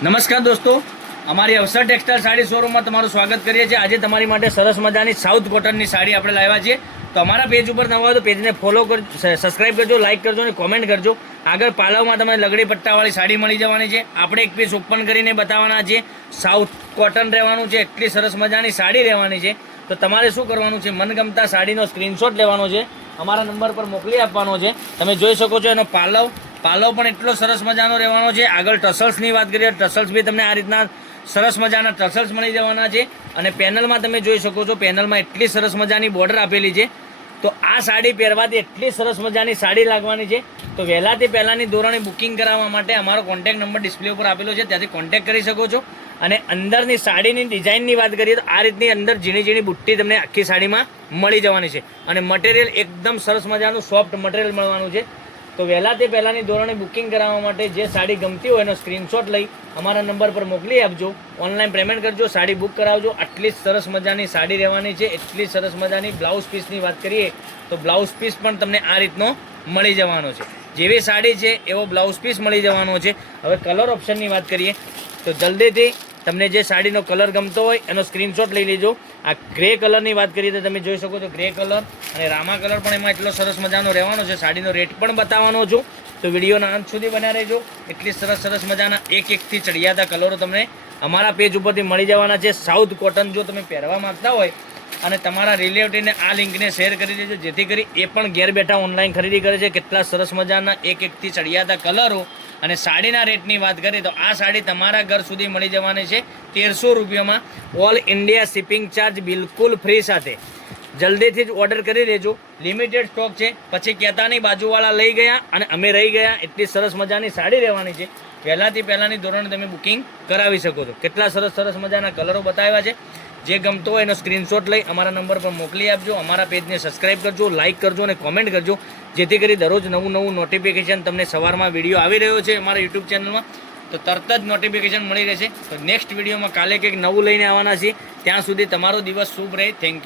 નમસ્કાર દોસ્તો, અમારી અવસર ટેક્સટાઇલ સાડી શોરૂમમાં તમારું સ્વાગત કરીએ છીએ। આજે તમારી માટે સરસ મજાની સાઉથ કોટનની સાડી આપણે લાવ્યા છીએ। તો અમારા પેજ ઉપર નવા હોય તો પેજને ફોલો કરજો, સબસ્ક્રાઇબ કરજો, લાઇક કરજો અને કોમેન્ટ કરજો। આગળ પાલવમાં તમને લગડી પટ્ટાવાળી સાડી મળી જવાની છે। આપણે એક પીસ ઓપન કરીને બતાવવાના છીએ। સાઉથ કોટન રહેવાનું છે, એટલી સરસ મજાની સાડી રહેવાની છે। તો તમારે શું કરવાનું છે, મનગમતા સાડીનો સ્ક્રીનશોટ લેવાનો છે, અમારા નંબર પર મોકલી આપવાનો છે। તમે જોઈ શકો છો એનો પાલવ પણ એટલો સરસ મજાનો રહેવાનો છે। આગળ ટસલ્સની વાત કરીએ, ટસલ્સ બી તમને આ રીતના સરસ મજાના ટસલ્સ મળી જવાના છે। અને પેનલમાં તમે જોઈ શકો છો, પેનલમાં એટલી સરસ મજાની બોર્ડર આપેલી છે। તો આ સાડી પહેરવાથી એટલી સરસ મજાની સાડી લાગવાની છે। તો વહેલાથી પહેલાંની ધોરણે બુકિંગ કરાવવા માટે અમારો કોન્ટેક્ટ નંબર ડિસ્પ્લે ઉપર આપેલો છે, ત્યાંથી કોન્ટેક્ટ કરી શકો છો। અને અંદરની સાડીની ડિઝાઇનની વાત કરીએ તો આ રીતની અંદર ઝીણી ઝીણી બુટ્ટી તમને આખી સાડીમાં મળી જવાની છે। અને મટીરિયલ એકદમ સરસ મજાનું સોફ્ટ મટીરિયલ મળવાનું છે। તો વહેલાથી પહેલાંની ધોરણે બુકિંગ કરાવવા માટે જે સાડી ગમતી હોય એનો સ્ક્રીનશોટ લઈ અમારા નંબર પર મોકલી આપજો, ઓનલાઈન પેમેન્ટ કરજો, સાડી બુક કરાવજો। આટલી સરસ મજાની સાડી રહેવાની છે। એટલી સરસ મજાની બ્લાઉઝ પીસની વાત કરીએ તો બ્લાઉઝ પીસ પણ તમને આ રીતનો મળી જવાનો છે। જેવી સાડી છે એવો બ્લાઉઝ પીસ મળી જવાનો છે। હવે કલર ઓપ્શનની વાત કરીએ તો જલ્દીથી તમને જે સાડીનો કલર ગમતો હોય એનો સ્ક્રીનશોટ લઈ લેજો। આ ગ્રે કલરની વાત કરીએ તો તમે જોઈ શકો છો, ગ્રે કલર અને રામા કલર પણ એમાં એટલો સરસ મજાનો રહેવાનો છે। સાડીનો રેટ પણ બતાવવાનો છું, તો વિડીયોના અંત સુધી બન્યા રહેજો। એટલી સરસ મજાના એકથી ચડિયાતા કલરો તમને અમારા પેજ ઉપરથી મળી જવાના છે। સાઉથ કોટન જો તમે પહેરવા માંગતા હોય અને તમારા રિલેટિવને આ લિંકને શેર કરી દેજો, જેથી કરી એ પણ ઘેર બેઠા ઓનલાઈન ખરીદી કરે છે। કેટલા સરસ મજાના એકથી ચડિયાતા કલરો। અને સાડીના રેટની વાત કરીએ તો આ સાડી તમારા ઘર સુધી મળી જવાની છે 1300 રૂપિયામાં। ઓલ ઇન્ડિયા શિપિંગ ચાર્જ બિલકુલ ફ્રી સાથે। જલ્દીથી જ ઓર્ડર કરી દેજો, લિમિટેડ સ્ટોક છે, પછી કહેતા નહીં બાજુવાળા લઈ ગયા અને અમે રહી ગયા। એટલી સરસ મજાની સાડી રહેવાની છે। પહેલાંથી પહેલાંની ધોરણે તમે બુકિંગ કરાવી શકો છો। કેટલા સરસ મજાના કલરો બતાવ્યા છે। જે ગમતો હોય એનો સ્ક્રીનશોટ લઈ અમારા નંબર પર મોકલી આપજો। અમારા પેજને સબસ્ક્રાઇબ કરજો, લાઇક કરજો અને કોમેન્ટ કરજો, જેથી કરી દરરોજ નવું નોટિફિકેશન તમને સવારમાં વિડીયો આવી રહ્યો છે અમારા યુટ્યુબ ચેનલમાં, તો તરત જ નોટિફિકેશન મળી રહેશે। તો નેક્સ્ટ વિડીયોમાં કાલે કંઈક નવું લઈને આવવાના છીએ। ત્યાં સુધી તમારો દિવસ શુભ રહે। Thank you.